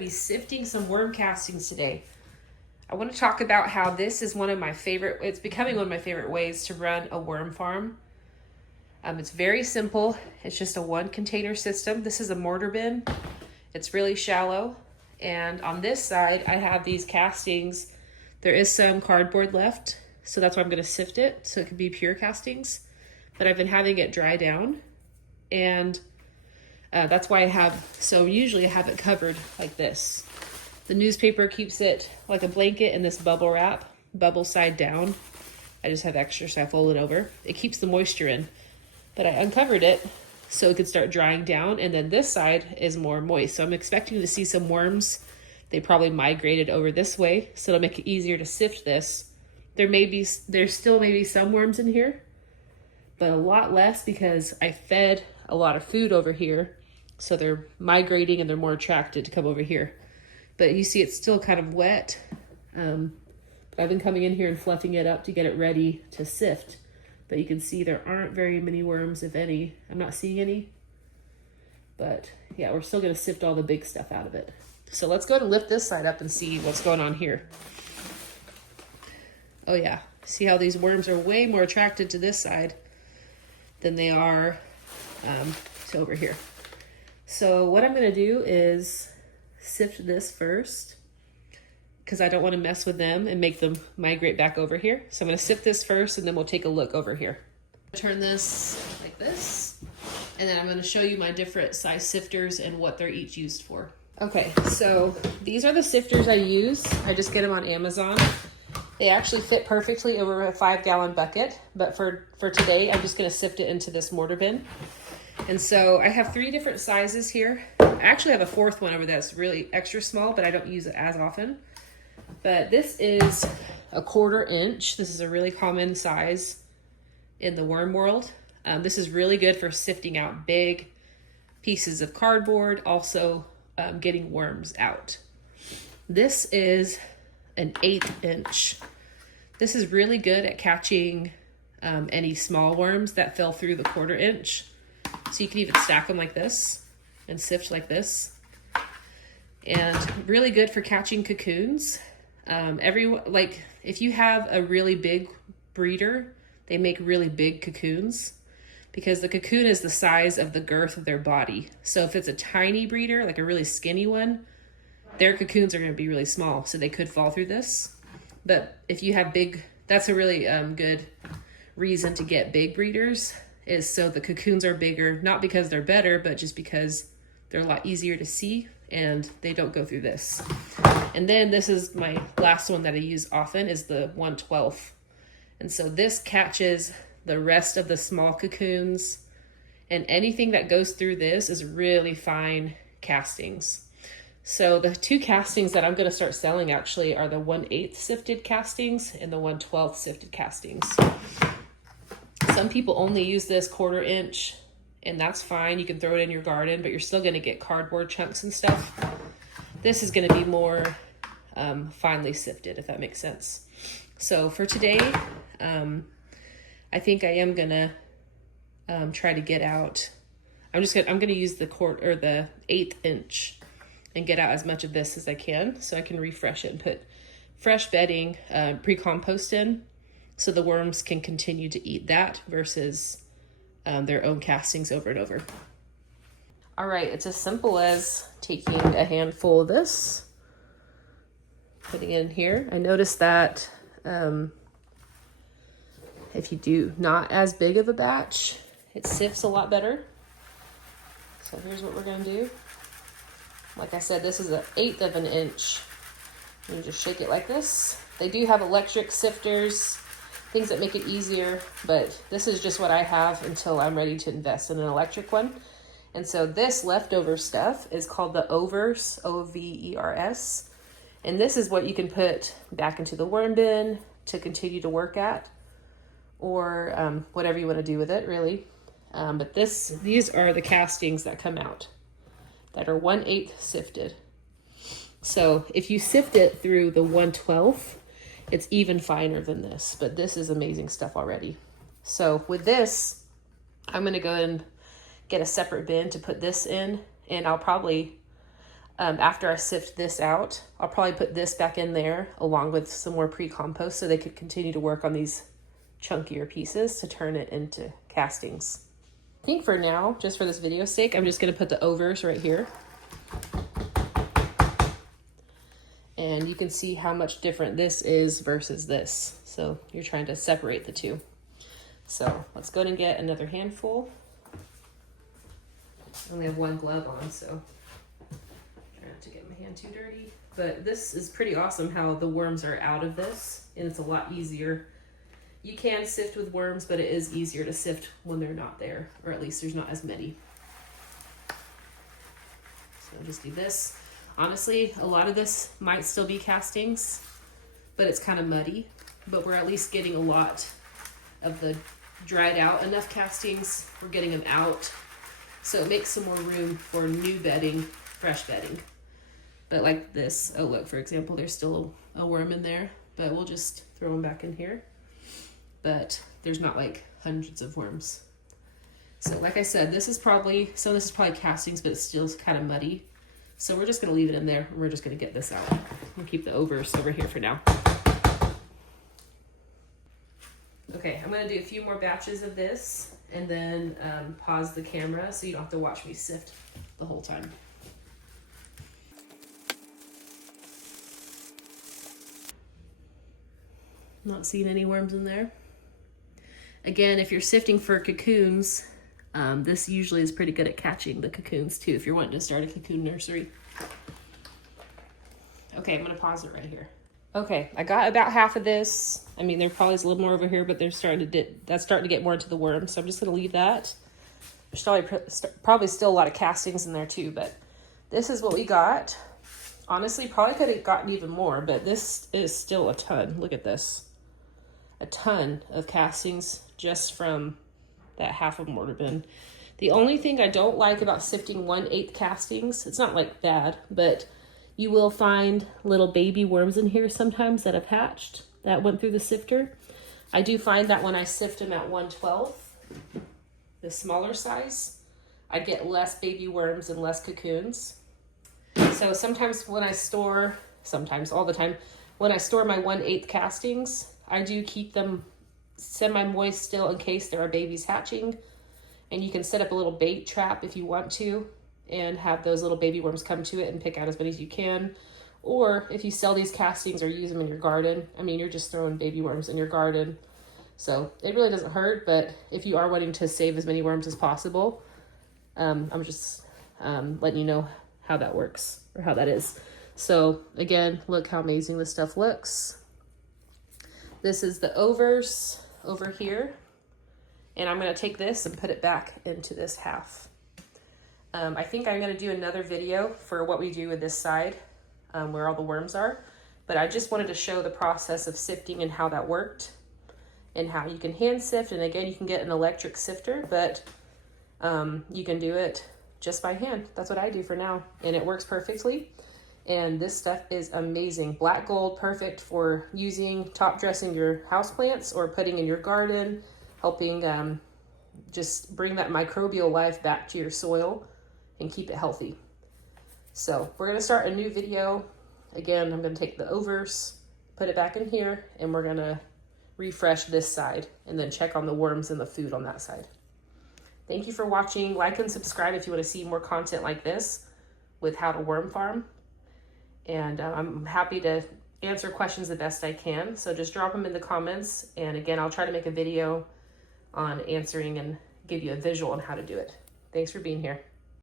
to be sifting some worm castings today. I want to talk about how this is it's becoming one of my favorite ways to run a worm farm. It's very simple. It's just a 1 container system. This is a mortar bin. It's really shallow. And on this side, I have these castings. There is some cardboard left, so that's why I'm going to sift it so it can be pure castings. But I've been having it dry down, and that's why usually I have it covered like this. The newspaper keeps it like a blanket in this bubble wrap, bubble side down. I just have extra, so I fold it over. It keeps the moisture in. But I uncovered it so it could start drying down, and then this side is more moist. So I'm expecting to see some worms. They probably migrated over this way, so it'll make it easier to sift this. There's still maybe some worms in here, but a lot less because I fed a lot of food over here. So they're migrating and they're more attracted to come over here. But you see it's still kind of wet. But I've been coming in here and fluffing it up to get it ready to sift. But you can see there aren't very many worms, if any. I'm not seeing any. But yeah, we're still gonna sift all the big stuff out of it. So let's go ahead and lift this side up and see what's going on here. Oh yeah, see how these worms are way more attracted to this side than they are to over here. So what I'm gonna do is sift this first because I don't want to mess with them and make them migrate back over here. So I'm gonna sift this first and then we'll take a look over here. Turn this like this, and then I'm gonna show you my different size sifters and what they're each used for. Okay, so these are the sifters I use. I just get them on Amazon. They actually fit perfectly over a 5-gallon bucket, but for today, I'm just gonna sift it into this mortar bin. And so I have 3 different sizes here. I actually have a 4th one over there that's really extra small, but I don't use it as often. But this is a 1/4 inch. This is a really common size in the worm world. This is really good for sifting out big pieces of cardboard, also getting worms out. This is an 1/8 inch. This is really good at catching any small worms that fell through the 1/4 inch. So you can even stack them like this and sift like this. And really good for catching cocoons. If you have a really big breeder, they make really big cocoons because the cocoon is the size of the girth of their body. So if it's a tiny breeder, like a really skinny one, their cocoons are going to be really small, so they could fall through this. But if you have big, that's a really good reason to get big breeders, is so the cocoons are bigger, not because they're better, but just because they're a lot easier to see and they don't go through this. And then this is my last one that I use often, is the 1/12. And so this catches the rest of the small cocoons, and anything that goes through this is really fine castings. So the 2 castings that I'm going to start selling actually are the 1/8 sifted castings and the 1/12 sifted castings. Some people only use this 1/4 inch, and that's fine. You can throw it in your garden, but you're still going to get cardboard chunks and stuff. This is going to be more finely sifted, if that makes sense. So for today, I think I am going to try to get out. I'm going to use the 1/8 inch and get out as much of this as I can so I can refresh it and put fresh bedding, pre-compost in, so the worms can continue to eat that versus their own castings over and over. All right, it's as simple as taking a handful of this, putting it in here. I noticed that if you do not as big of a batch, it sifts a lot better. So here's what we're gonna do. Like I said, this is an 1/8 of an inch. You just shake it like this. They do have electric sifters, things that make it easier, but this is just what I have until I'm ready to invest in an electric one. And so this leftover stuff is called the overs, O-V-E-R-S. And this is what you can put back into the worm bin to continue to work at, or whatever you want to do with it, really. But these are the castings that come out that are 1/8 sifted. So if you sift it through the 1/12, it's even finer than this, but this is amazing stuff already. So with this, I'm going to go and get a separate bin to put this in, and I'll probably After I sift this out, I'll probably put this back in there along with some more pre-compost so they could continue to work on these chunkier pieces to turn it into castings. I think for now, just for this video's sake, I'm just gonna put the overs right here. And you can see how much different this is versus this. So you're trying to separate the two. So let's go ahead and get another handful. I only have one glove on, so try not to get my hand too dirty. But this is pretty awesome how the worms are out of this, and it's a lot easier. You can sift with worms, but it is easier to sift when they're not there, or at least there's not as many. So I'll just do this. Honestly, a lot of this might still be castings, but it's kind of muddy, but we're at least getting a lot of the dried out enough castings. We're getting them out, so it makes some more room for new bedding, fresh bedding. But like this, oh look, for example, there's still a worm in there, but we'll just throw them back in here. But there's not like hundreds of worms. So like I said, this is probably, some of this is probably castings, but it's still kind of muddy. So we're just gonna leave it in there, and we're just gonna get this out. We'll keep the overs over here for now. Okay, I'm gonna do a few more batches of this and then pause the camera so you don't have to watch me sift the whole time. Not seeing any worms in there. Again, if you're sifting for cocoons, this usually is pretty good at catching the cocoons too, if you're wanting to start a cocoon nursery. Okay, I'm gonna pause it right here. Okay, I got about half of this. I mean, there probably is a little more over here, but they're starting to that's starting to get more into the worms, so I'm just gonna leave that. There's probably still a lot of castings in there too, but this is what we got. Honestly, probably could have gotten even more, but this is still a ton. Look at this. A ton of castings just from that half of mortar bin. The only thing I don't like about sifting 1/8 castings, it's not like bad, but you will find little baby worms in here sometimes that have hatched, that went through the sifter. I do find that when I sift them at 1/12, the smaller size, I get less baby worms and less cocoons. So sometimes when I store, sometimes all the time, when I store my 1/8 castings, I do keep them semi-moist still in case there are babies hatching. And you can set up a little bait trap if you want to and have those little baby worms come to it and pick out as many as you can. Or if you sell these castings or use them in your garden, I mean, you're just throwing baby worms in your garden. So it really doesn't hurt, but if you are wanting to save as many worms as possible, I'm just letting you know how that works or how that is. So again, look how amazing this stuff looks. This is the overs over here. And I'm gonna take this and put it back into this half. I think I'm gonna do another video for what we do with this side, where all the worms are. But I just wanted to show the process of sifting and how that worked and how you can hand sift. And again, you can get an electric sifter, but you can do it just by hand. That's what I do for now. And it works perfectly. And this stuff is amazing. Black gold, perfect for using, top dressing your houseplants or putting in your garden, helping just bring that microbial life back to your soil and keep it healthy. So we're gonna start a new video. Again, I'm gonna take the overs, put it back in here, and we're gonna refresh this side and then check on the worms and the food on that side. Thank you for watching. Like and subscribe if you wanna see more content like this with how to worm farm. And I'm happy to answer questions the best I can. So just drop them in the comments. And again, I'll try to make a video on answering and give you a visual on how to do it. Thanks for being here.